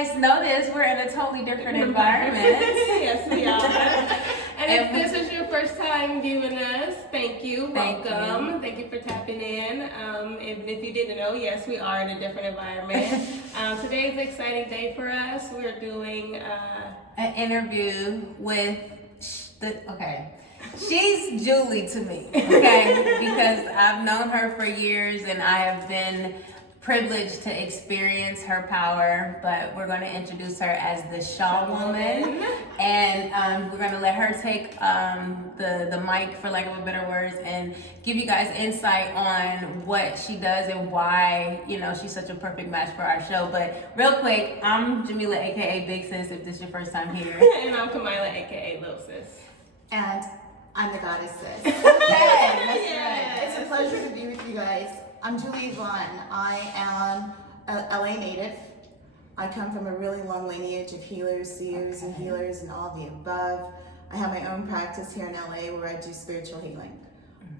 guys notice, we're in a totally different environment. Yes, we are. And if this is your first time viewing us, thank you. Welcome. Thank you for tapping in. If you didn't know, yes, we are in a different environment. Today is an exciting day for us. We're doing an interview with she's Julie to me, okay? Because I've known her for years and I have been privileged to experience her power, but we're going to introduce her as the Shaw Woman, and we're going to let her take the mic, for lack of a better words, and give you guys insight on what she does and why, you know, she's such a perfect match for our show. But real quick, I'm Jamila, aka Big Sis, if this is your first time here. And I'm Kamila, aka Lil Sis. And I'm the Goddess Sis. Okay, that's right. It's a pleasure to be with you guys. I'm Julie Yvonne. I am a LA native. I come from a really long lineage of healers, seers, and healers, and all the above. I have my own practice here in LA where I do spiritual healing.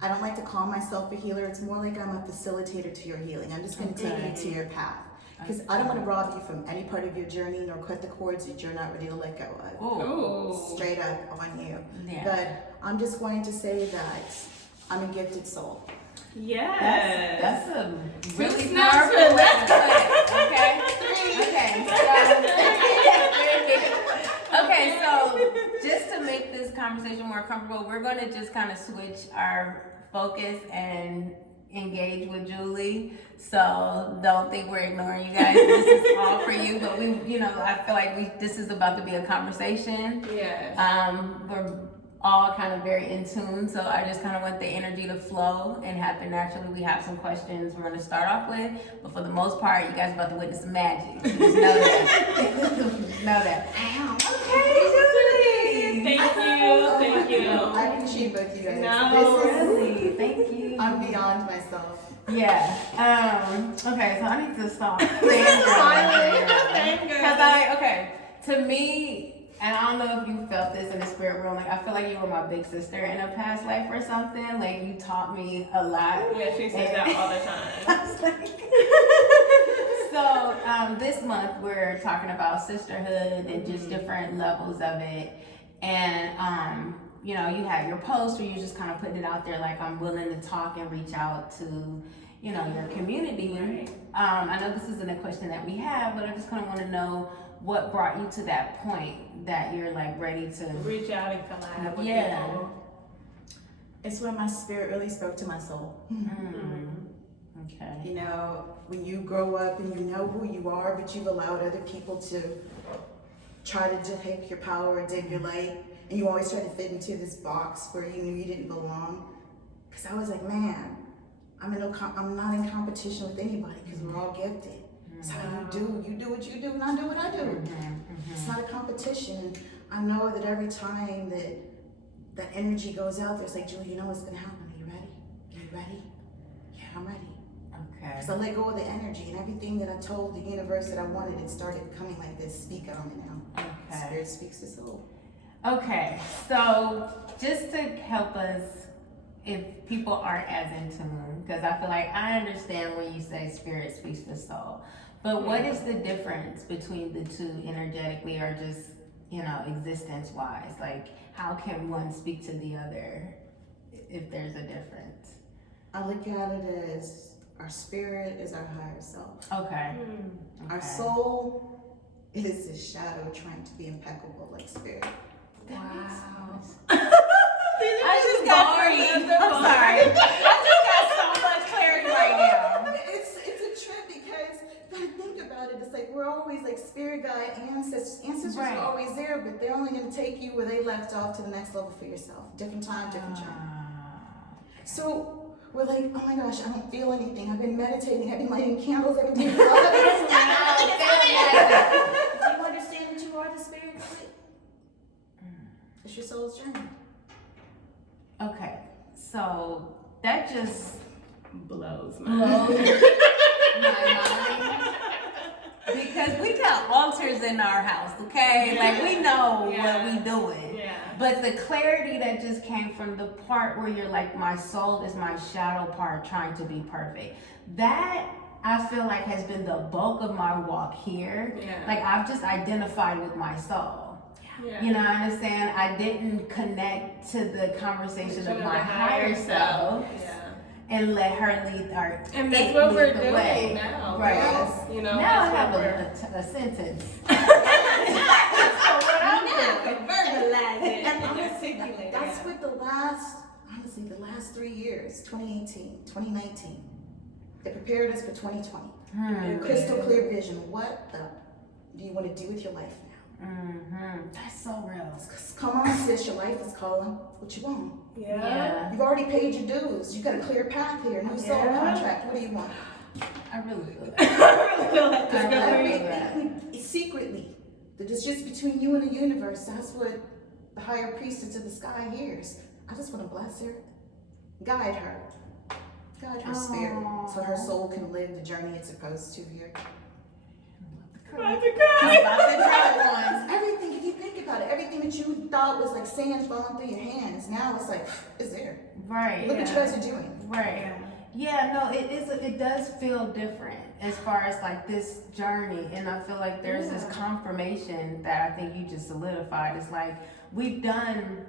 I don't like to call myself a healer. It's more like I'm a facilitator to your healing. I'm just going to take you to your path. Because I don't want to rob you from any part of your journey nor cut the cords that you're not ready to let go of. Ooh. Straight up on you. Yeah. But I'm just going to say that I'm a gifted soul. Yes. That's a really snaps powerful for way to put it. Okay, so just to make this conversation more comfortable, we're going to just kind of switch our focus and engage with Julie. So don't think we're ignoring you guys. This is all for you, but we, you know, I feel like this is about to be a conversation. Yes. We're all kind of very in tune, so I just kind of want the energy to flow and happen naturally. We have some questions we're going to start off with, but for the most part, you guys are about to witness some magic. Just know that. Just know that. Okay, Julie. Thank you. I appreciate both you guys. No, Really, thank you. I'm beyond myself. Yeah. Okay, so I need to stop. To me, and I don't know if you felt this in the spirit realm, like I feel like you were my big sister in a past life or something. Like you taught me a lot. Yeah, she says that all the time. So this month we're talking about sisterhood and just different levels of it. And you know, you had your post where you just kind of putting it out there like I'm willing to talk and reach out to, you know, your community. Right. I know this isn't a question that we have, but I just kind of want to know what brought you to that point that you're like ready to reach out and collab with people. It's when my spirit really spoke to my soul. Okay. You know, when you grow up and you know who you are, but you've allowed other people to try to take your power or dim your light, and you always try to fit into this box where you knew you didn't belong. Because I was like, man, I'm not in competition with anybody because we're all gifted. It's how you do what you do, and I do what I do. It's not a competition. I know that every time that energy goes out there, it's like, Julie, you know what's gonna happen. Are you ready? Are you ready? Yeah, I'm ready. Okay. Because I let go of the energy, and everything that I told the universe that I wanted, it started coming like this. Speak on it now. Okay. Spirit speaks to soul. Okay, so just to help us, if people aren't as in tune, because I feel like I understand when you say spirit speaks to soul, but what is the difference between the two energetically or just, you know, existence wise? Like, how can one speak to the other if there's a difference? I look at it as our spirit is our higher self. Okay. Our soul is a shadow trying to be impeccable like spirit. Wow. I just got free. I'm sorry. I just got so much clarity right now. It's a trip because when I think about it, it's like we're always like spirit guide, ancestors Right. are always there, but they're only going to take you where they left off to the next level for yourself. Different time, different journey. So we're like, oh my gosh, I don't feel anything. I've been meditating, I've been lighting candles, I've been doing all of this. Do you understand that you are the spirit? It's your soul's journey. Okay, so that just Blows my mind. Because we got altars in our house, okay? Like we know what we doing. Yeah. But the clarity that just came from the part where you're like, my soul is my shadow part trying to be perfect. That I feel like has been the bulk of my walk here. Yeah. Like I've just identified with my soul. Yeah. You know what I'm saying? I didn't connect to the conversation of my higher self. Yeah. And let her lead our And that's what we're doing way. now. Right. Yes. You know, now I that's have a sentence. verbalize it. And articulate. that's what the last 3 years, 2018, 2019, that prepared us for 2020. Crystal clear vision. What the do you want to do with your life now? That's so real. Come on, sis, your life is calling. What you want? Yeah. You've already paid your dues. You got a clear path here. New soul contract. What do you want? I really feel that. Everything secretly. That is just between you and the universe. That's what the higher priestess of the sky hears. I just want to bless her, guide her spirit, so her soul can live the journey it's supposed to here. About the dry ones. Everything, if you think about it, everything that you thought was like sand falling through your hands, now it's like, it's there. Right. Look what you guys are doing. Right. Yeah, no, it does feel different as far as like this journey, and I feel like there's this confirmation that I think you just solidified. It's like we've done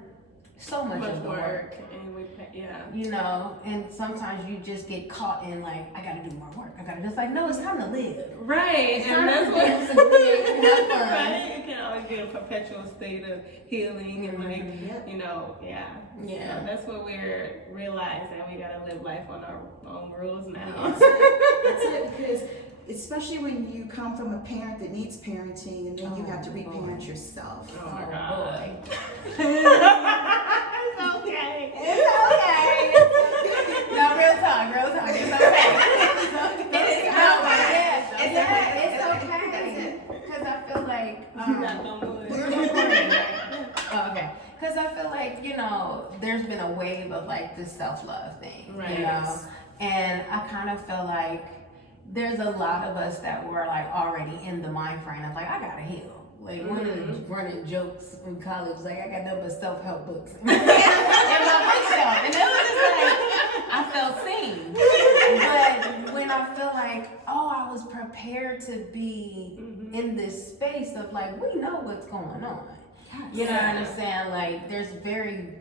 so much of the work. And you know, and sometimes you just get caught in like, I gotta do more work. I gotta just like, no, it's time to live. Right. It's And time that's to what do some things and have fun. right. It can always be a perpetual state of healing and like, you know, Yeah. So that's what we're realizing, that we gotta live life on our own rules now. That's it, because especially when you come from a parent that needs parenting and then you have to reparent yourself. Oh my God. It's okay. No, real talk. It's okay. It's okay. Because I feel like okay. Because I feel like, you know, there's been a wave of like this self-love thing, Right. you know, and I kind of feel like there's a lot of us that were like already in the mind frame of like, I gotta heal. Like one of the running jokes in college, like I got nothing but self-help books in my bookshelf, and it was just like I felt seen. But when I feel like, I was prepared to be in this space of like, we know what's going on. You know what I'm saying? Like there's very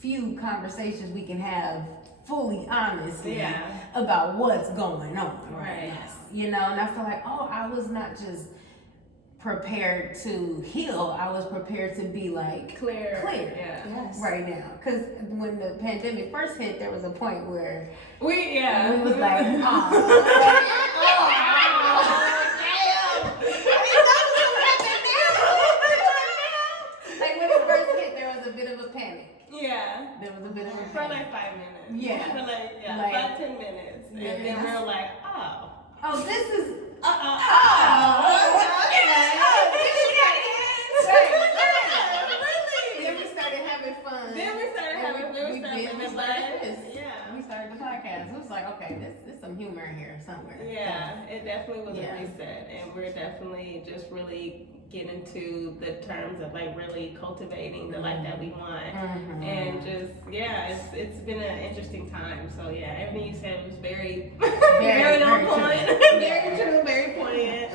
few conversations we can have fully honestly about what's going on right now. You know, and I feel like, I was not just prepared to heal, I was prepared to be like clear right now. Because when the pandemic first hit, there was a point where we was like, like when it first hit, there was a bit of a panic. There was a bit of a panic. For like 5 minutes. For like 5-10 minutes. And then we were like, this is Then we started having fun. We started the podcast. It was like, okay, there's some humor here somewhere. Yeah, it definitely was a reset, and we're definitely just really getting to the terms of like really cultivating the life that we want, and just it's been an interesting time. So everything you said was very on point, very true, very poignant.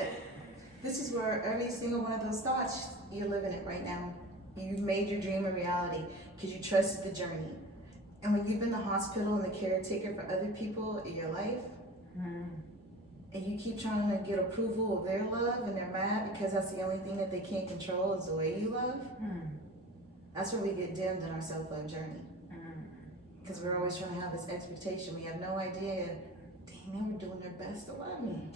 This is where every single one of those thoughts, you're living it right now. You've made your dream a reality because you trusted the journey. And when you've been the hospital and the caretaker for other people in your life, and you keep trying to get approval of their love and they're mad because that's the only thing that they can't control is the way you love, that's where we get dimmed in our self-love journey. Because we're always trying to have this expectation. We have no idea, dang, they were doing their best to love me.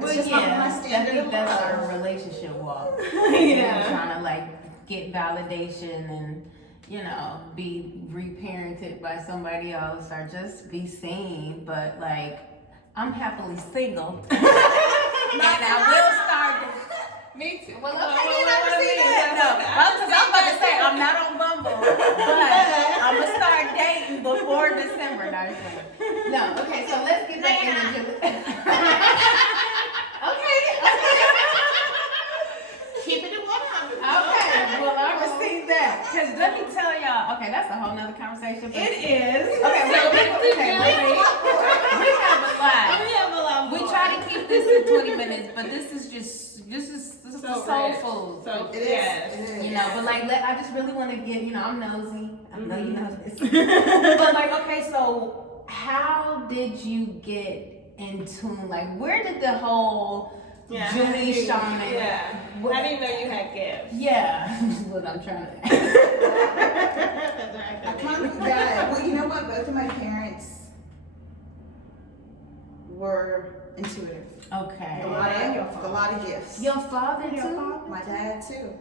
But just not my standard I think of that's love. our relationship walk. You know, trying to like get validation and, you know, be reparented by somebody else or just be seen. But like, I'm happily single. And I will start. Me too. Well, okay, you never see that. No, because I'm about to say I'm not on Bumble, but I'm gonna start dating before December. No, okay. So let's get back into it. Okay. Keep it at 100. Okay. Well, I received that. Because let me tell y'all. Okay, that's a whole nother conversation. It is. Okay. We have a lot. We have a lot. We try to do 20 minutes, but this is So soul rich. food. So It is. yes. It is. You know, but like, I just really want to get, I'm nosy. I know you know this. But like, okay, so how did you get in tune? Like, where did the whole Julie shaman? Yeah. I didn't know you had gifts. Yeah, what I'm trying to. I kind of got, well, you know what? Both of my parents were intuitive. Okay. A lot of gifts. Your father too? My dad too.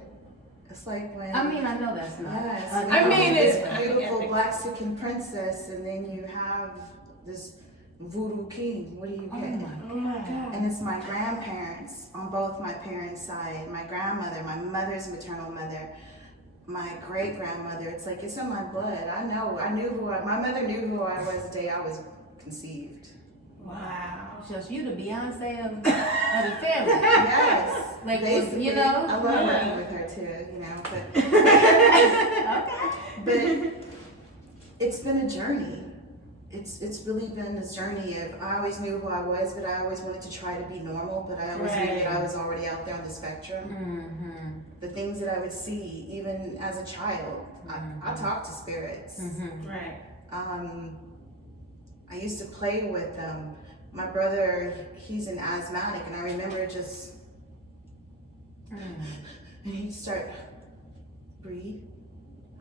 It's like when. I mean, I know that's not. Yes. I mean, this it's- beautiful black Sican princess, and then you have this voodoo king. What do you Oh get? my God. And it's my grandparents on both my parents' side. My grandmother, my mother's maternal mother, my great grandmother. It's like it's in my blood. I know. My mother knew who I was the day I was conceived. Wow. So you the Beyonce of the family. Yes. Like, Basically, you know? I love working with her too, but Okay. but it's been a journey. It's really been this journey of I always knew who I was, but I always wanted to try to be normal, but I always knew that I was already out there on the spectrum. Mm-hmm. The things that I would see, even as a child, I talked to spirits. Mm-hmm. Right. I used to play with them. My brother, he's an asthmatic, and I remember just, and he'd start, breathe.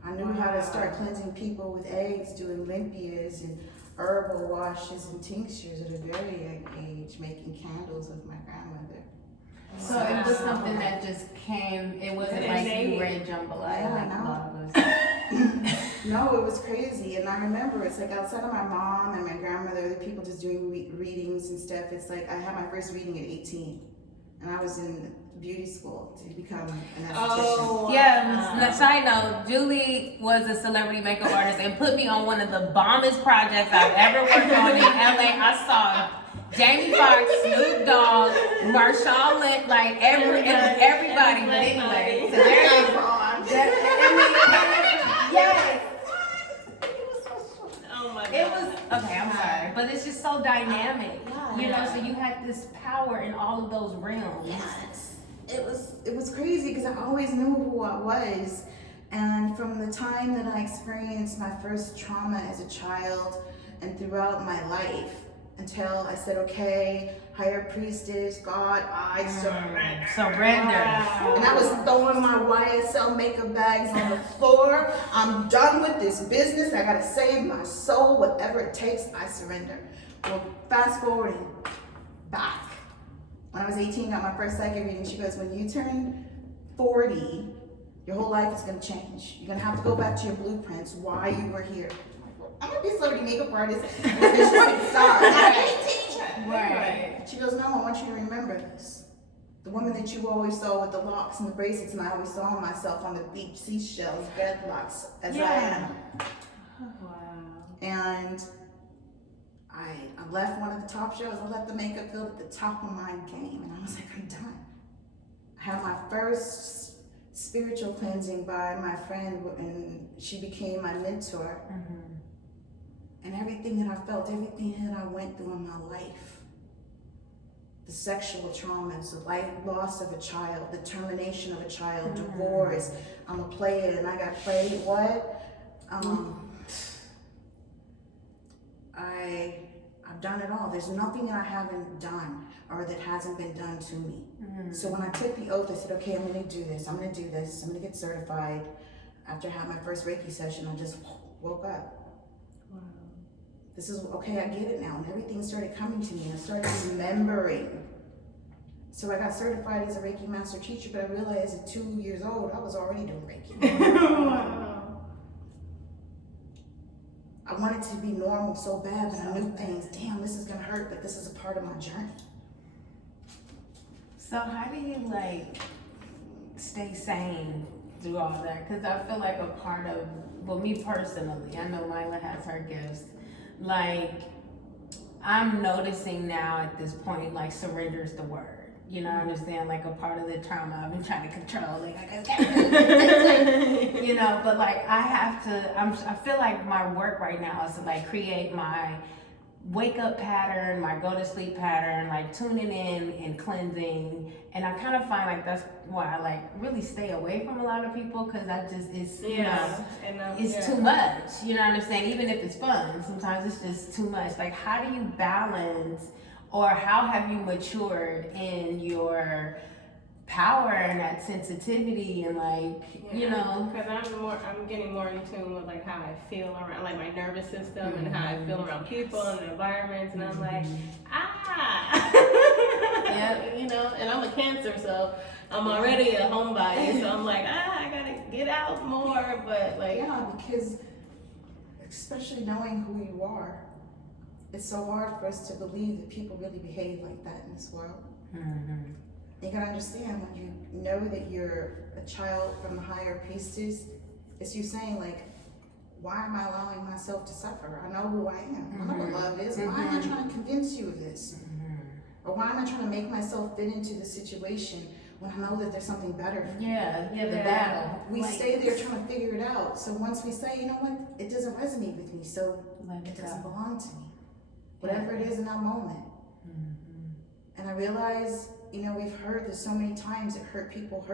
I knew how to start cleansing people with eggs, doing limpias and herbal washes and tinctures at a very young age, making candles with my grandmother. So it was something that just came, it wasn't like you read jambalaya Yeah, like no. a lot of us. No, it was crazy. And I remember it's like outside of my mom and my grandmother, the people just doing readings and stuff. It's like I had my first reading at 18, and I was in beauty school to become an esthetician. Oh, Yeah, side note, Julie was a celebrity makeup artist and put me on one of the bombest projects I've ever worked on in LA. I saw Jamie Foxx, Snoop Dogg, Marshawn Lynch, like everybody. But anyway, so there's yes. Oh my God. It was okay. I'm sorry, but it's just so dynamic, you know. Yeah. So you had this power in all of those realms. Yes. It was crazy because I always knew who I was. And from the time that I experienced my first trauma as a child and throughout my life, until I said, okay, higher priestess, God, I surrender. Surrender. And I was throwing my YSL makeup bags on the floor. I'm done with this business. I gotta save my soul. Whatever it takes, I surrender. Well, fast forwarding back. When I was 18, got my first psychic reading. She goes, when you turn 40, your whole life is gonna change. You're gonna have to go back to your blueprints, why you were here. I'm gonna be a celebrity makeup artist. Right. She goes, no, I want you to remember this. The woman that you always saw with the locks and the bracelets, and I always saw myself on the beach, seashells, bedlocks, as I am. Wow. And I left one of the top shows. I left the makeup field at the top of my game, and I was like, I'm done. I had my first spiritual cleansing by my friend, and she became my mentor. Mm-hmm. And everything that I felt, everything that I went through in my life, the sexual traumas, the life loss of a child, the termination of a child, divorce. I'm a player and I got played. What? I've done it all. There's nothing that I haven't done or that hasn't been done to me. So when I took the oath, I said, okay, I'm gonna do this. I'm gonna do this. I'm gonna get certified. After I had my first Reiki session, I just woke up. This is, okay, I get it now. And everything started coming to me. I started remembering. So I got certified as a Reiki master teacher, but I realized at 2 years old, I was already doing Reiki. Wow. I wanted to be normal so bad, but I knew things. Damn, this is gonna hurt, but this is a part of my journey. So how do you like stay sane through all that? Because I feel like a part of, well, me personally, I know Mila has her gifts. Like, I'm noticing now at this point, like, surrender is the word. You know what I'm saying? Like, a part of the trauma I've been trying to control. Like, you know, but like, I have to, I feel like my work right now is to like create my wake up pattern, my go to sleep pattern, like tuning in and cleansing. And I kind of find like that's why I like really stay away from a lot of people, because I just, it's, you know, it's too much. You know what I'm saying? Even if it's fun, sometimes it's just too much. Like, how do you balance, or how have you matured in your power and that sensitivity and like, you know? Because I'm getting more in tune with like how I feel around, like my nervous system and how I feel around people and environments, and I'm like, yeah, you know, and I'm a Cancer, so I'm already a homebody, so I'm like, I gotta get out more, but like. Yeah, because especially knowing who you are, it's so hard for us to believe that people really behave like that in this world. Mm-hmm. You gotta understand, when you know that you're a child from the higher priestess, it's you saying like, why am I allowing myself to suffer? I know who I am. I know what love is. Why am I trying to convince you of this? Or why am I trying to make myself fit into the situation when I know that there's something better for me? The battle. We stay there trying to figure it out. So once we say, you know what, it doesn't resonate with me, so it doesn't belong to me. Whatever it is in that moment. And I realize, you know, we've heard this so many times, that hurt people,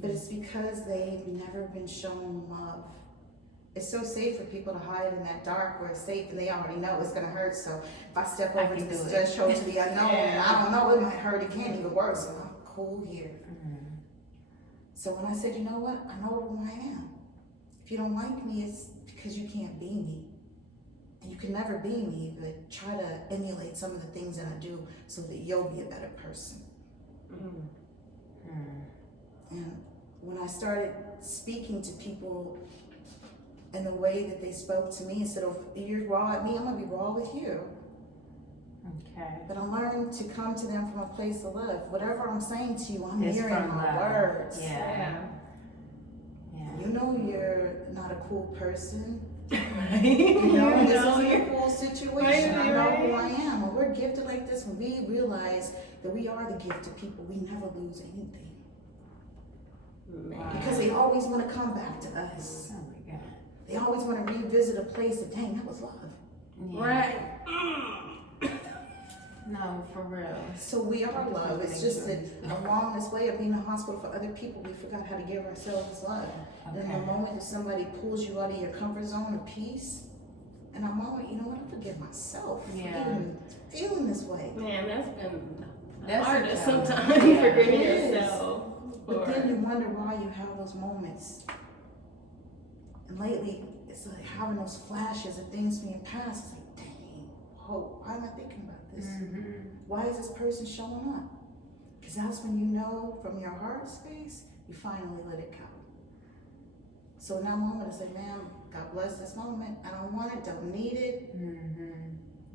but it's because they've never been shown love. It's so safe for people to hide in that dark where it's safe and they already know it's gonna hurt. So if I step over to this threshold to the unknown, and I don't know, it might hurt again, even worse. So I'm cool here. So when I said, you know what, I know who I am. If you don't like me, it's because you can't be me. And you can never be me, but try to emulate some of the things that I do so that you'll be a better person. And when I started speaking to people in the way that they spoke to me, instead of you're raw at me, I'm gonna be raw with you. Okay. But I'm learning to come to them from a place of love. Whatever I'm saying to you, I'm It's hearing from my love. words. Yeah. You know you're not a cool person. Right. You know, this isn't a cool situation. I know Right. who I am. When we're gifted like this, when we realize that we are the gifted people, we never lose anything. Man. Because they always want to come back to us. Oh my God. They always want to revisit a place of, dang, that was love. Yeah. Right. No, for real. So we are love. It's just that along this way of being a hospital for other people, we forgot how to give ourselves love. And in the moment that somebody pulls you out of your comfort zone of peace, and I'm always, you know what, I forgive myself for even feeling this way. Man, that's been That's hardest a sometimes, challenge. forgiving It is. yourself. But then you wonder why you have those moments. And lately, it's like having those flashes of things being passed. It's like, dang, whoa, why am I thinking about this? Why is this person showing up? Because that's when you know from your heart space, you finally let it go. So in that moment, I say, man, God bless this moment. I don't want it, don't need it.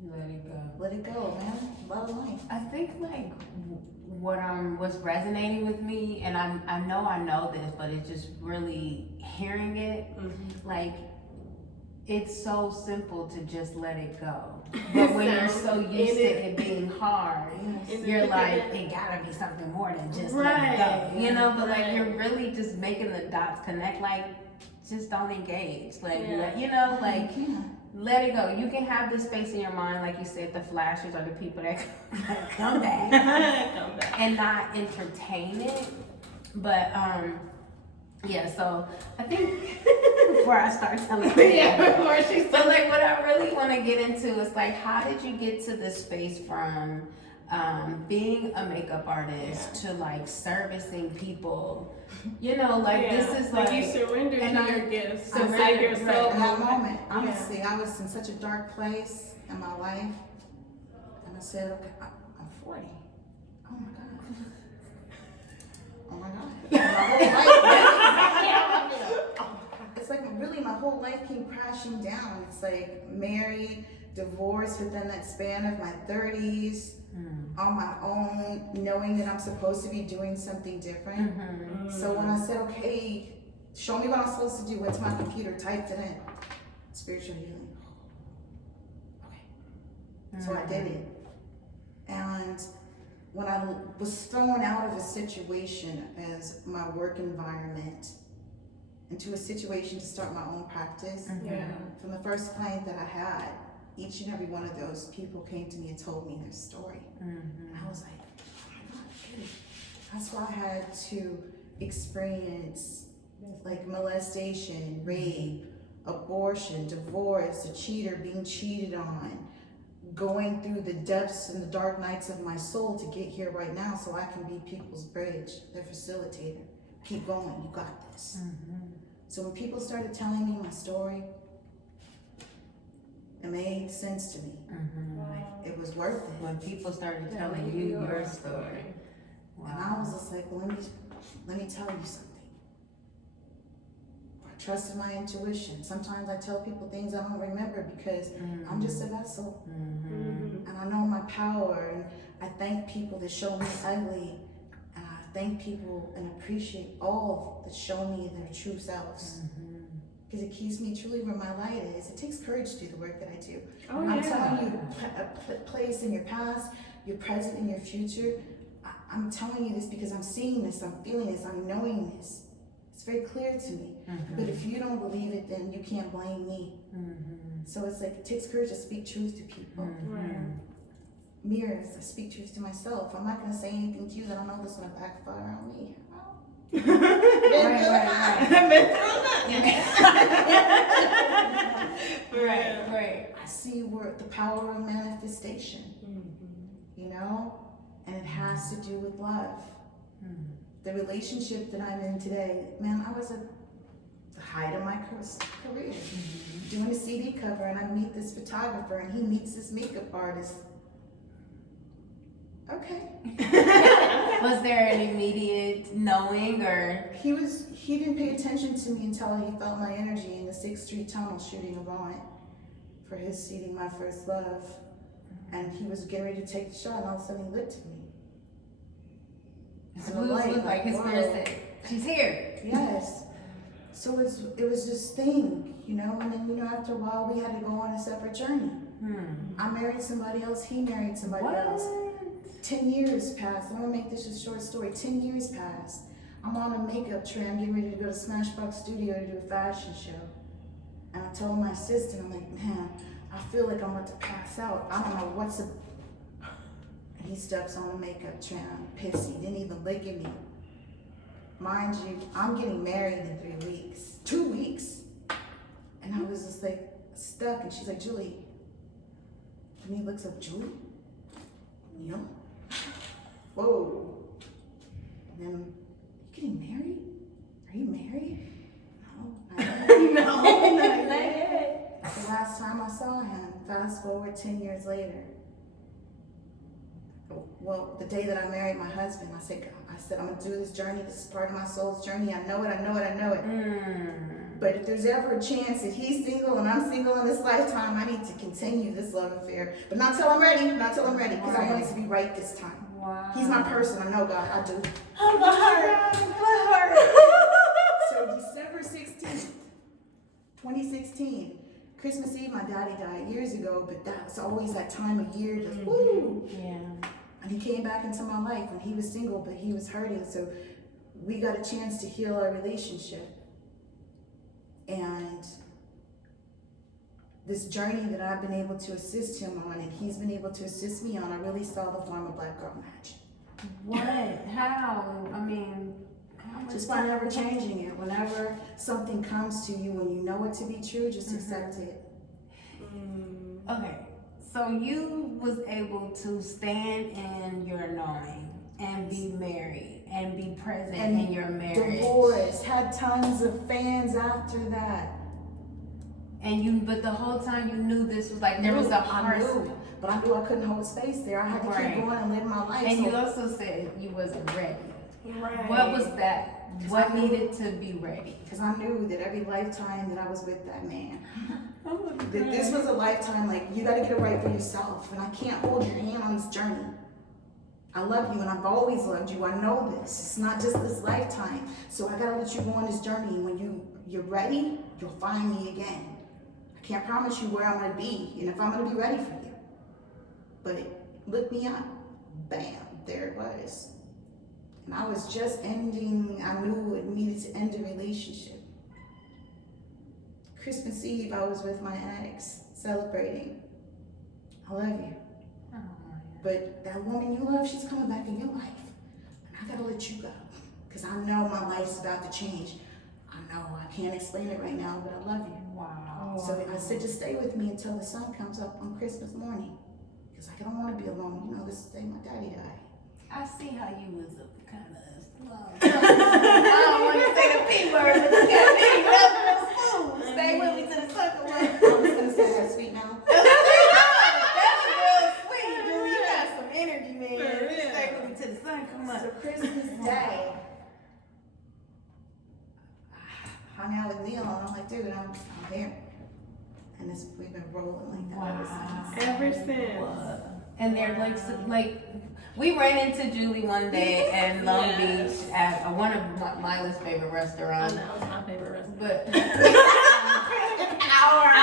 Let it go. Let it go, man. Love life. I think like what's resonating with me, and I know this, but it's just really hearing it. Like, it's so simple to just let it go. But when you're so used to it being hard, you're like, it gotta be something more than just let it go. You know, but like you're really just making the dots connect. Like, just don't engage. Like, you know, like let it go. You can have this space in your mind, like you said, the flashes are the people that come back, and not entertain it. But yeah, so I think before I start telling you, but like what I really want to get into is like, how did you get to this space from being a makeup artist to like servicing people? You know, like this is like you surrender to your gifts, Surrender yourself. in that moment. Honestly, I was in such a dark place in my life, and I said, okay, I'm 40. Oh my God. Oh my God. My whole life, it's like really my whole life came crashing down. It's like married, divorced within that span of my 30s, on my own, knowing that I'm supposed to be doing something different. So when I said, okay, show me what I'm supposed to do, went to my computer, typed it in, spiritual healing. Okay. So I did it. And when I was thrown out of a situation as my work environment into a situation to start my own practice, from the first client that I had, each and every one of those people came to me and told me their story. And I was like, oh my God, really? That's why I had to experience like molestation, rape, abortion, divorce, a cheater being cheated on, going through the depths and the dark nights of my soul to get here right now so I can be people's bridge, their facilitator. Keep going, you got this. So when people started telling me my story, it made sense to me. It was worth it. When people started telling you your story. Wow. And I was just like, well, let me tell you something. I trusted my intuition. Sometimes I tell people things I don't remember because I'm just a vessel. And I know my power, and I thank people that show me ugly, and I thank people and appreciate all that show me their true selves. Because it keeps me truly where my light is. It takes courage to do the work that I do. I'm telling you, a place in your past, your present, and your future. I'm telling you this because I'm seeing this, I'm feeling this, I'm knowing this. It's very clear to me. But if you don't believe it, then you can't blame me. So it's like, it takes courage to speak truth to people. Mirrors, I speak truth to myself. I'm not going to say anything to you that I know that's going to backfire on me. Right. I see where the power of manifestation, you know, and it has to do with love. The relationship that I'm in today, man, I was at the height of my career, doing a CD cover, and I meet this photographer, and he meets this makeup artist. Okay. Was there an immediate knowing, or? He didn't pay attention to me until he felt my energy in the 6th Street tunnel shooting a vaunt for his CD, My First Love. And he was getting ready to take the shot, and all of a sudden he looked at me. It was like his spirit said, she's here. Yes. So it was this thing, you know, and then, you know, after a while we had to go on a separate journey. I married somebody else, he married somebody else. 10 years passed. I'm gonna make this a short story. 10 years passed. I'm on a makeup trend. I'm getting ready to go to Smashbox Studio to do a fashion show. And I told my assistant, I'm like, man, I feel like I'm about to pass out. I don't know what's a... And he steps on a makeup trend. I'm pissy. Didn't even look at me. Mind you, I'm getting married in 3 weeks. 2 weeks. And I was just like stuck. And she's like, Julie. And he looks up, Julie? Neil? Whoa. And then, you getting married? Are you married? No, not yet. The last time I saw him, fast forward 10 years later. Well, the day that I married my husband, I said, I'm gonna do this journey. This is part of my soul's journey. I know it. But if there's ever a chance that he's single and I'm single in this lifetime, I need to continue this love affair. But not till I'm ready, because I want it to be right this time. Wow. He's my person, I know God, I do. Oh, my heart. So December 16th, 2016, Christmas Eve, my daddy died years ago, but that's always that time of year, just woo. Yeah. And he came back into my life when he was single, but he was hurting, so we got a chance to heal our relationship. And this journey that I've been able to assist him on, and he's been able to assist me on, I really saw the form of Black Girl Magic. What? How? I mean, just by never changing it. Whenever something comes to you, when you know it to be true, just accept it. Okay, so you was able to stand in your knowing and be married and be present in your marriage. Divorced, had tons of fans after that. And but the whole time you knew this was like, there was a heart. But I knew I couldn't hold space there. I had to keep going and live my life. And you also said you wasn't ready. Right. What was that? What needed to be ready? Because I knew that every lifetime that I was with that man, that this was a lifetime, like, you got to get it right for yourself. And I can't hold your hand on this journey. I love you and I've always loved you. I know this. It's not just this lifetime. So I got to let you go on this journey. And when you're ready, you'll find me again. I can't promise you where I'm going to be and if I'm going to be ready for you. But look me up. Bam, there it was. And I was just ending, I knew it needed to end a relationship. Christmas Eve, I was with my ex, celebrating. I love you. Oh, But that woman you love, she's coming back in your life. And I gotta let you go. Because I know my life's about to change. I know I can't explain it right now, but I love you. wow. So I said, just stay with me until the sun comes up on Christmas morning. Because I don't want to be alone. You know, this is the day my daddy died. I see how you was a kind of slow. I don't want to say the P word, but you got me real smooth. Stay with me to the sun comes up. I was gonna say that sweet now. That's real sweet, dude. You got some energy, man. For real. Stay with me till the sun come up. So Christmas Day, I hung out with Neil and I'm like, dude, I'm here. And we've been rolling like that ever since. Ever since. And they're like we ran into Julie one day in Long Yes. Beach at one of Mila's favorite I restaurants. know, it's my favorite restaurant. But Our I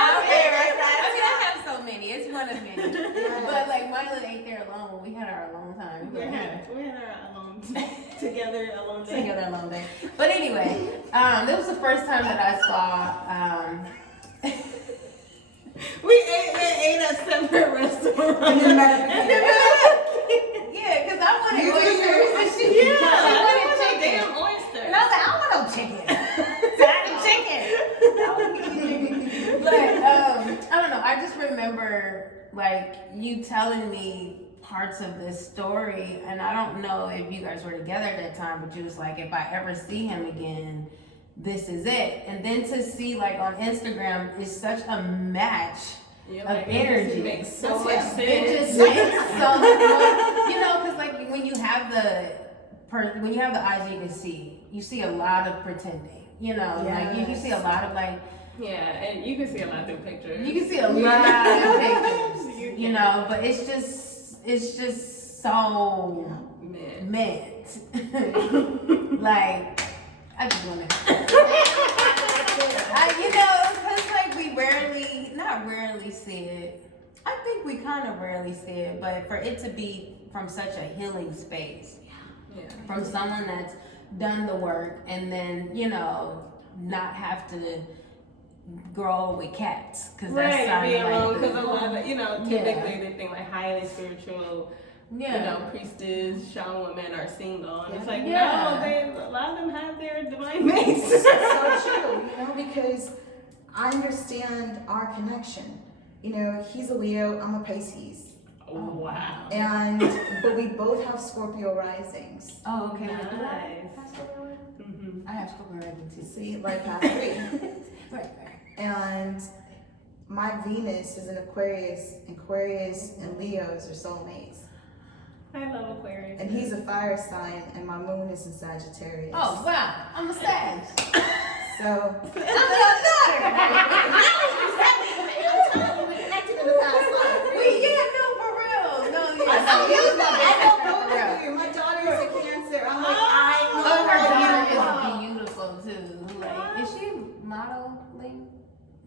have so many. It's one of many. But like Mila ate there alone when we had our alone time. We had our alone together alone day. Together alone day. But anyway, that was the first time that I saw. We ate at separate restaurants. And then Yeah, because I wanted You oysters. too. And she wanted chicken. Damn oyster. And I was like, I don't want no chicken. I want chicken. But I don't know. I just remember like you telling me parts of this story, and I don't know if you guys were together at that time, but you was like, if I ever see him again, this is it. And then to see like on Instagram is such a match Yeah, of like, energy. It makes so That's much it. sense. It just makes so much, you know, because like when you have the eyes, you see a lot of pretending, you know, like you see a lot of like, Yeah, and you can see a lot through pictures. you can see a lot of pictures, you know, but it's just so meant. Like, I just want to, you know, because like we not rarely see it. I think we kind of rarely see it, but for it to be from such a healing space, Yeah. from someone that's done the work and then, you know, not have to grow with cats. Because Right, that's be alone, because a like, lot of, you know, Yeah. typically they think like highly spiritual, you know, priestess, shaman women are single. And it's like, Yeah. no, a lot of them have their divine mates. so true, you know, because I understand our connection. You know, he's a Leo, I'm a Pisces. Oh, wow. But we both have Scorpio risings. Oh, okay. Nice. I have Scorpio rising too. See, like past 3. Right. And my Venus is in Aquarius. Aquarius and Leos are soulmates. I love Aquarius. And he's a fire sign, and my moon is in Sagittarius. Oh, wow. I'm a Sag. So, I'm your daughter. we connected in the past life. For real. No, yeah. I know both of you. My daughter is a Cancer. I'm like, I know Oh, her daughter daughter is beautiful too. Like, is she modeling?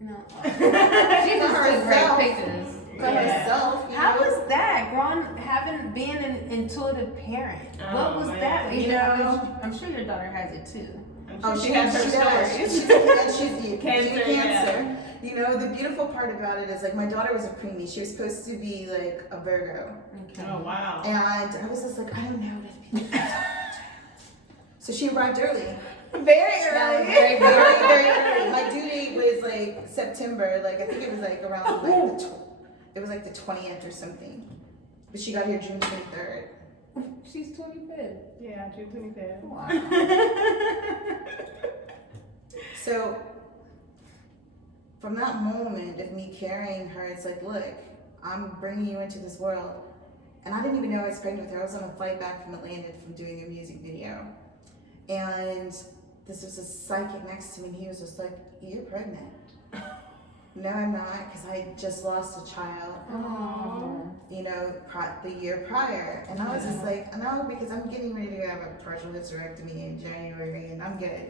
No. She just took herself. great pictures. for herself. You How know? was that? Being an intuitive parent. What was man. that? You know, I'm sure your daughter has it too. She has her stories. She's Cancer, Cancer. You know, the beautiful part about it is like my daughter was a preemie. She was supposed to be like a Virgo. Okay. Oh, wow. And I was just like, I don't know what to be. So she arrived early. Very Very, very early. My due date was like September. Like I think it was like around like it was like the 20th or something. But she got here June 23rd. She's 25th. Yeah, June 25th. Wow. So from that moment of me carrying her, it's like, look, I'm bringing you into this world. And I didn't even know I was pregnant with her. I was on a flight back from Atlanta from doing a music video. And this was a psychic next to me, and he was just like, you're pregnant. No, I'm not, because I had just lost a child, you know, the year prior. And I was just like, no, because I'm getting ready to have a partial hysterectomy in January, and I'm good.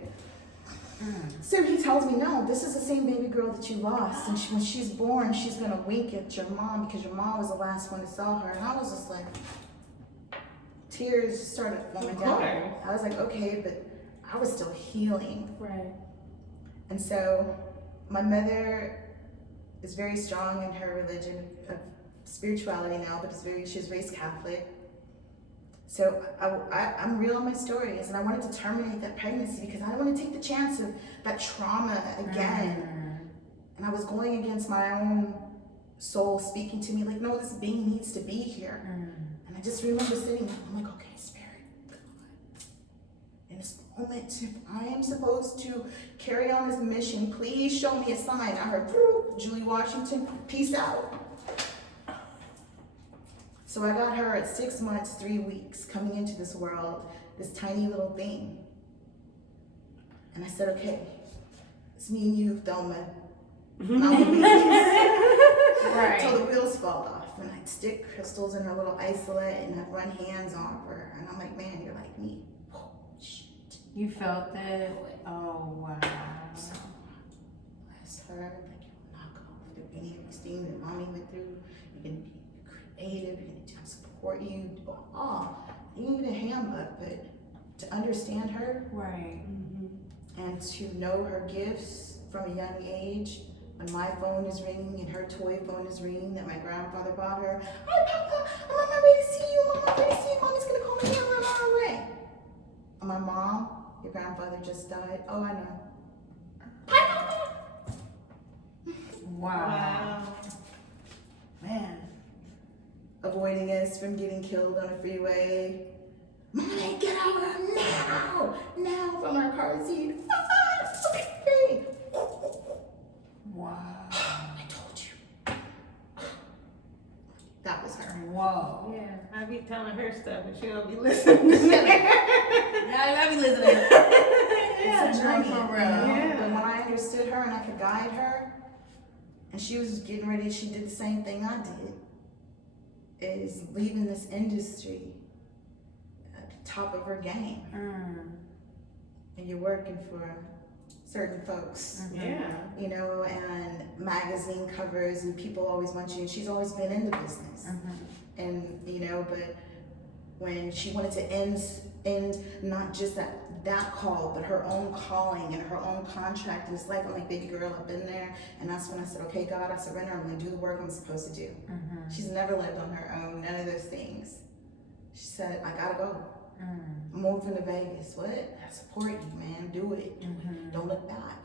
So he tells me, no, this is the same baby girl that you lost. And when she's born, she's going to wink at your mom because your mom was the last one to saw her. And I was just like, tears started flowing down. I was like, okay, but I was still healing. Right. And so my mother is very strong in her religion of spirituality now, but she was raised Catholic. So I'm real in my stories, and I wanted to terminate that pregnancy because I don't want to take the chance of that trauma again. And I was going against my own soul speaking to me like, no, this being needs to be here. And I just remember sitting there, I'm like, okay, Spirit, God, in this moment, if I am supposed to carry on this mission, please show me a sign. I heard, Julie Washington, peace out. So I got her at 6 months, 3 weeks, coming into this world, this tiny little thing. And I said, okay, it's me and you, Thelma. Not the wheels. Right. Until the wheels fall off. And I'd stick crystals in her little isolate and I'd run hands on her. And I'm like, man, you're like me. Oh, shit. You felt it? Oh, wow. So, bless her. Like, you will not go through any of these things that mommy went through. You can be creative, you can support you. You need a handbook, but to understand her, Right. and to know her gifts from a young age. When my phone is ringing and her toy phone is ringing that my grandfather bought her, hi Papa, I'm on my way to see you. I'm on my way to see you. Mommy's gonna call me here. I'm on our way. And my mom, your grandfather just died. Oh, I know. Hi Mama. Wow. Man. Avoiding us from getting killed on a freeway. Mommy, get out now from our car seat. Okay. Wow. I told you. That was her. Whoa. Yeah, I be telling her stuff and she don't be listening. I be listening. It's a journey, for real. Yeah. But when I understood her and I could guide her, and she was getting ready, she did the same thing I did, is leaving this industry at the top of her game. And you're working for certain folks, Yeah. you know, and magazine covers, and people always want you. She's always been in the business, and you know, but when she wanted to end not just that call, but her own calling and her own contract in this life, I'm like, baby girl, I've been there, and that's when I said, okay, God, I surrender. I'm gonna do the work I'm supposed to do. She's never lived on her own, none of those things. She said, I gotta go. I'm moving to Vegas. What? I support you, man. Do it. Don't look back.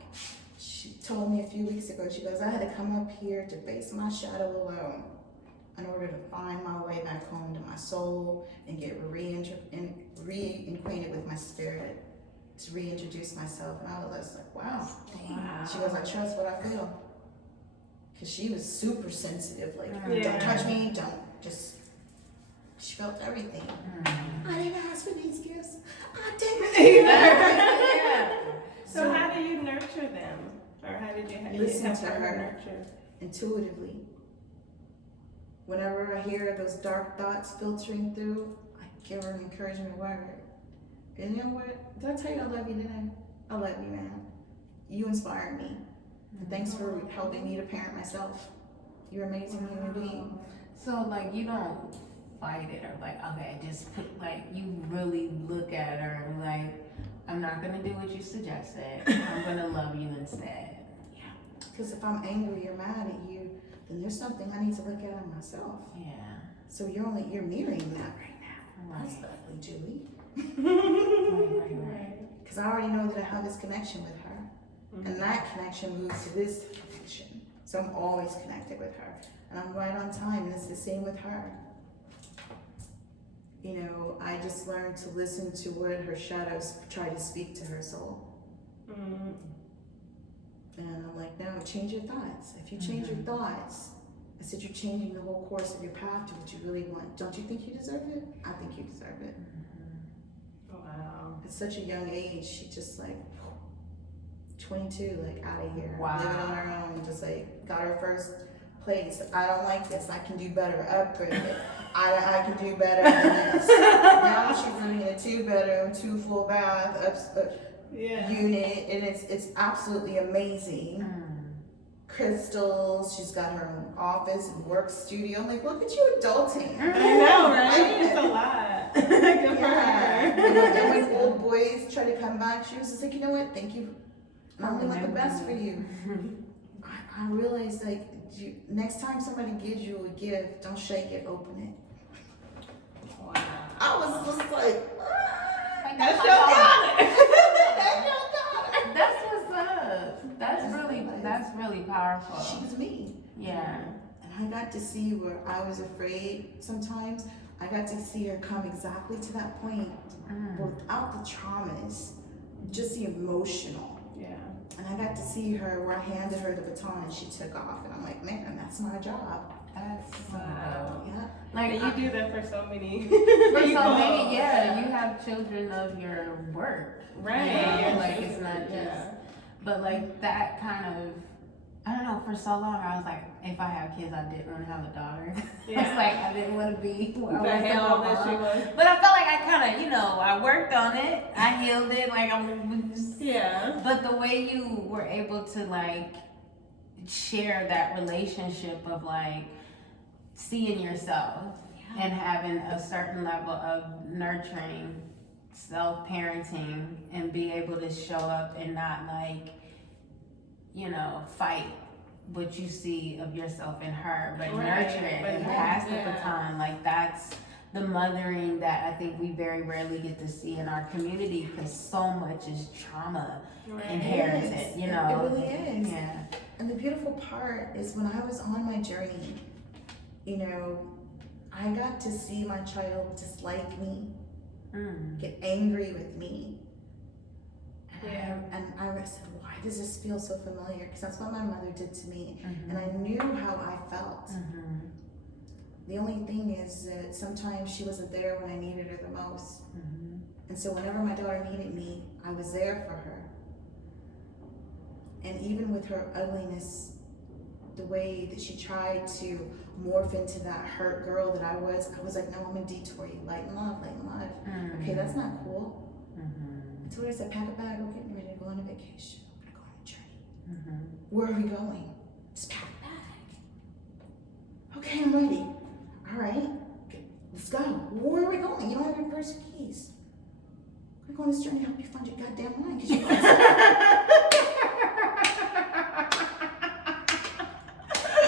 She told me a few weeks ago, she goes, I had to come up here to face my shadow alone in order to find my way back home to my soul and get reacquainted with my spirit, to reintroduce myself. And I was like, wow. She goes, I trust what I feel. Because she was super sensitive. Like, don't touch me, don't just... She felt everything. I didn't ask for these gifts. I didn't. Yeah. So how do you nurture them? Or how did you Listen to her nurture? intuitively. Whenever I hear those dark thoughts filtering through, I give her an encouragement word. And you know what? Did I tell you I love you today? I love you, man. You inspired me. And thanks for helping me to parent myself. You're an amazing human being. So, like, you don't fight it or like, okay, just put, like, you really look at her and like, I'm not gonna do what you suggested. I'm gonna love you instead. Yeah. Because if I'm angry or mad at you, then there's something I need to look at in myself. Yeah. So you're mirroring that right now. Right. That's lovely, Julie. Right. Because I already know that I have this connection with her. And that connection moves to this connection. So I'm always connected with her. And I'm right on time, and it's the same with her. You know, I just learned to listen to what her shadows try to speak to her soul. And I'm like, no, change your thoughts. If you change your thoughts, I said, you're changing the whole course of your path to what you really want. Don't you think you deserve it? I think you deserve it. Wow. At such a young age, she just like, 22, like out of here. Wow. Living on her own, just like got her first place. I don't like this. I can do better. Upgrade it. I can do better than this. Now she's living in a 2-bedroom, 2 full bath unit, and it's absolutely amazing. Crystals. She's got her own office and work studio. I'm like, look at you adulting. I know, right? It's a lot. Good for her. And when old boys try to come back, she was just like, you know what? Thank you. And I'm gonna want the best for you. I realized like next time somebody gives you a gift, don't shake it, open it. Wow. I was just like, That's your daughter. That's your daughter. That's what's up. That's really powerful. She's me. Yeah. And I got to see where I was afraid sometimes. I got to see her come exactly to that point without the traumas, just the emotional. Yeah. And I got to see her where I handed her the baton and she took off. And I'm like, man, that's my job. That's Wow. Yeah. like And you do that for so many for so people. many, yeah. You have children of your work, Right. You know? Your Like it's children, not just, yeah. but like that kind of. I don't know, for so long I was like, if I have kids, I didn't want to have a daughter. Yeah. It's like, I didn't want to be who I The was with hell my that she mom. was. But I felt like I kind of, I worked on it. I healed it. Like, I'm just. Yeah. But the way you were able to, like, share that relationship of, like, seeing yourself and having a certain level of nurturing, self-parenting, and be able to show up and not, like, fight what you see of yourself in her, but Right, nurture it but and yeah, pass the yeah. baton. Like that's the mothering that I think we very rarely get to see in our community because so much is trauma Right. inherited, It really is. Yeah. And the beautiful part is when I was on my journey, I got to see my child dislike me, get angry with me. Yeah. And I said, why does this feel so familiar? Because that's what my mother did to me. And I knew how I felt. The only thing is that sometimes she wasn't there when I needed her the most. And so whenever my daughter needed me, I was there for her. And even with her ugliness, the way that she tried to morph into that hurt girl that I was like, no, I'm gonna detour you. Light and love, light and love. Okay, that's not cool. I told her, I said, pack a bag, we're getting ready to go on a vacation. We're gonna go on a journey. Where are we going? Just pack a bag. Okay, I'm ready. All right, okay, let's go. Where are we going? You don't have your purse or keys. We're going on this journey to help you find your goddamn mind. Because you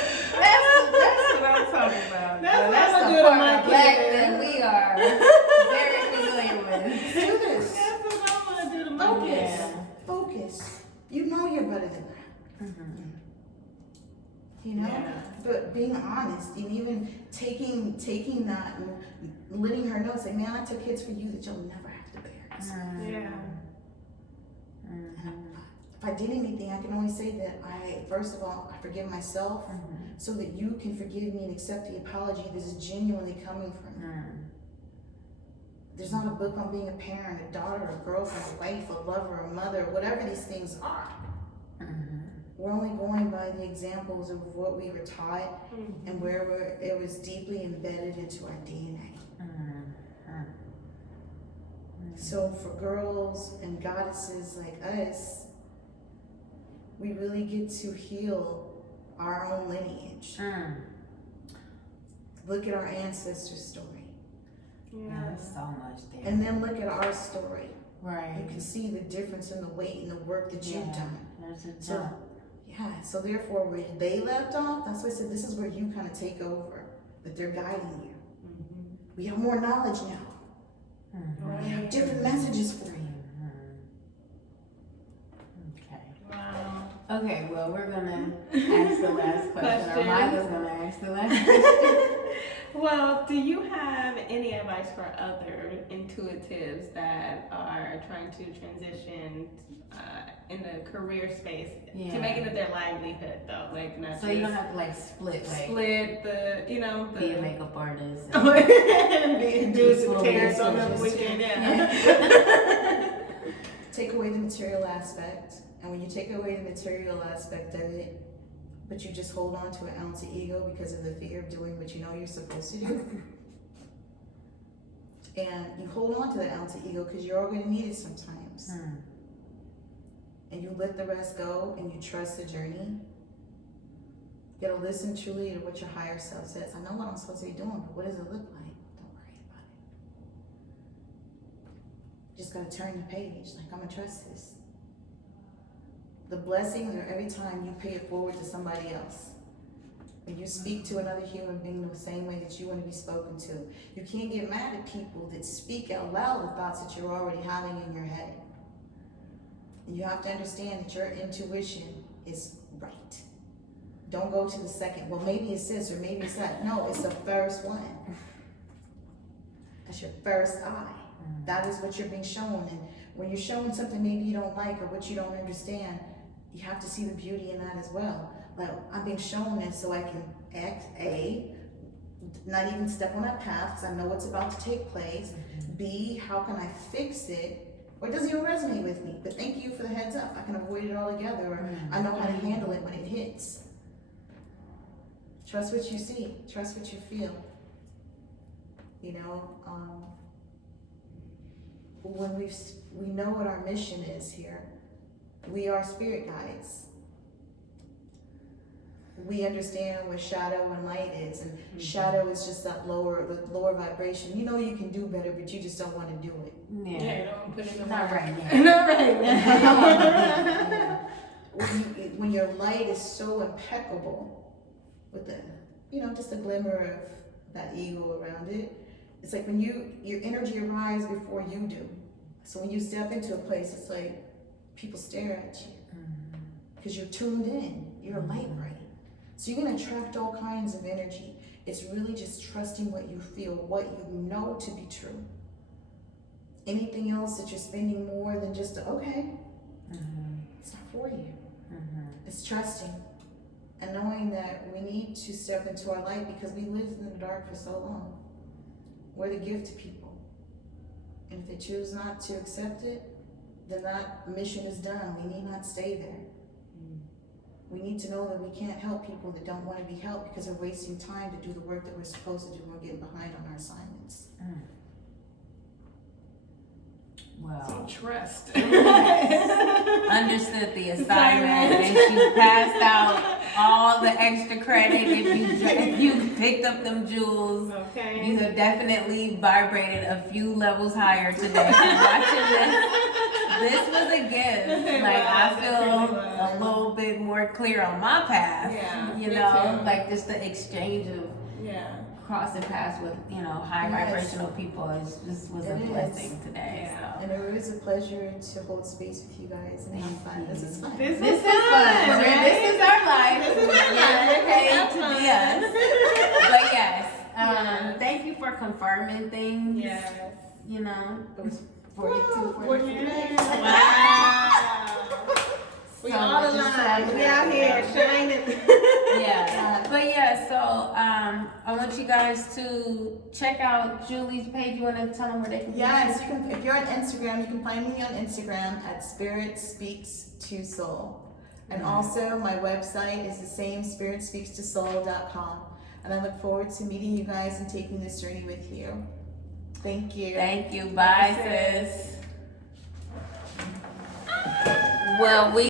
That's what I'm talking about. That's what That's I'm the gonna do to part my of black kids. that we are very familiar with. do this. That's what I want to do to my Focus. kids. Yeah. Focus. You know you're better than that. Yeah. But being honest and even taking that and letting her know, say, man, I took hits for you that you'll never have to bear. Yeah. If I did anything, I can only say that first of all, I forgive myself so that you can forgive me and accept the apology that is genuinely coming from you. There's not a book on being a parent, a daughter, a girlfriend, a wife, a lover, a mother, whatever these things are. We're only going by the examples of what we were taught and where it was deeply embedded into our DNA. So for girls and goddesses like us, we really get to heal our own lineage. Look at our ancestor story. There's so much there. And then look at our story. Right. You can see the difference in the weight and the work that you've done. There's a So, jump. yeah, so therefore where they left off, that's why I said this is where you kind of take over, that they're guiding you. We have more knowledge now. We have different messages for you. Okay. Wow. Okay, well, we're gonna ask the last question. Or Question. Mila's gonna ask the last question. Well, do you have any advice for other intuitives that are trying to transition in the career space to make it their livelihood, though? Like, not So just you don't have to like split the, be a makeup artist. and do Just the little tears on the switches. weekend, Take away the material aspect, and when you take away the material aspect of it, but you just hold on to an ounce of ego because of the fear of doing what you know you're supposed to do. And you hold on to that ounce of ego because you're all going to need it sometimes. And you let the rest go and you trust the journey. You gotta listen truly to what your higher self says. I know what I'm supposed to be doing, but what does it look like? Don't worry about it. You just gotta turn the page. Like, I'm gonna trust this. The blessings are every time you pay it forward to somebody else. When you speak to another human being the same way that you want to be spoken to. You can't get mad at people that speak out loud the thoughts that you're already having in your head. You have to understand that your intuition is right. Don't go to the second, well, maybe it's this or maybe it's that. No, it's the first one. That's your first eye. That is what you're being shown. And when you're shown something maybe you don't like or what you don't understand, you have to see the beauty in that as well. Like, I'm being shown this so I can act, A, not even step on that path because I know what's about to take place. B, how can I fix it? Or it doesn't even resonate with me, but thank you for the heads up. I can avoid it altogether, or I know how to handle it when it hits. Trust what you see. Trust what you feel. You know, when we know what our mission is here, we are spirit guides. We understand what shadow and light is, and shadow is just that lower vibration. You know you can do better, but you just don't want to do it. Yeah, don't put it in Not the right now. Not right now. When your light is so impeccable, with the, just a glimmer of that ego around it, it's like when your energy arrives before you do. So when you step into a place, it's like people stare at you because you're tuned in. You're light bright. So you're going to attract all kinds of energy. It's really just trusting what you feel, what you know to be true. Anything else that you're spending more than just, it's not for you. It's trusting and knowing that we need to step into our light because we lived in the dark for so long. We're the gift to people. And if they choose not to accept it, then that mission is done. We need not stay there. We need to know that we can't help people that don't want to be helped because they're wasting time to do the work that we're supposed to do. We're getting behind on our assignments. Well, So trust. understood the assignment, and she passed out all the extra credit if you picked up them jewels. Okay. You have definitely vibrated a few levels higher today. Watching this was a gift. Like, I feel a little bit more clear on my path. Yeah, You me know, too. like just the exchange of crossing paths with, high vibrational people was a blessing today. Yeah. So. And it was a pleasure to hold space with you guys and have fun. This is fun. This This is is fun. right? This is our life. This is our Yeah, life. we're paid Have to fun. be us. But yes, Yes. thank you for confirming things. Yes. You know, It was 42, 43. 43. Wow. We So all much is alive. happening. We out here shining. Yeah. But yeah, so I want you guys to check out Julie's page. You want to tell them where they can Yes, you can. If you're on Instagram, you can find me on Instagram at Spirit Speaks to Soul. And also, my website is the same, spiritspeakstosoul.com. And I look forward to meeting you guys and taking this journey with you. Thank you. Thank you. Bye, sis. Well, we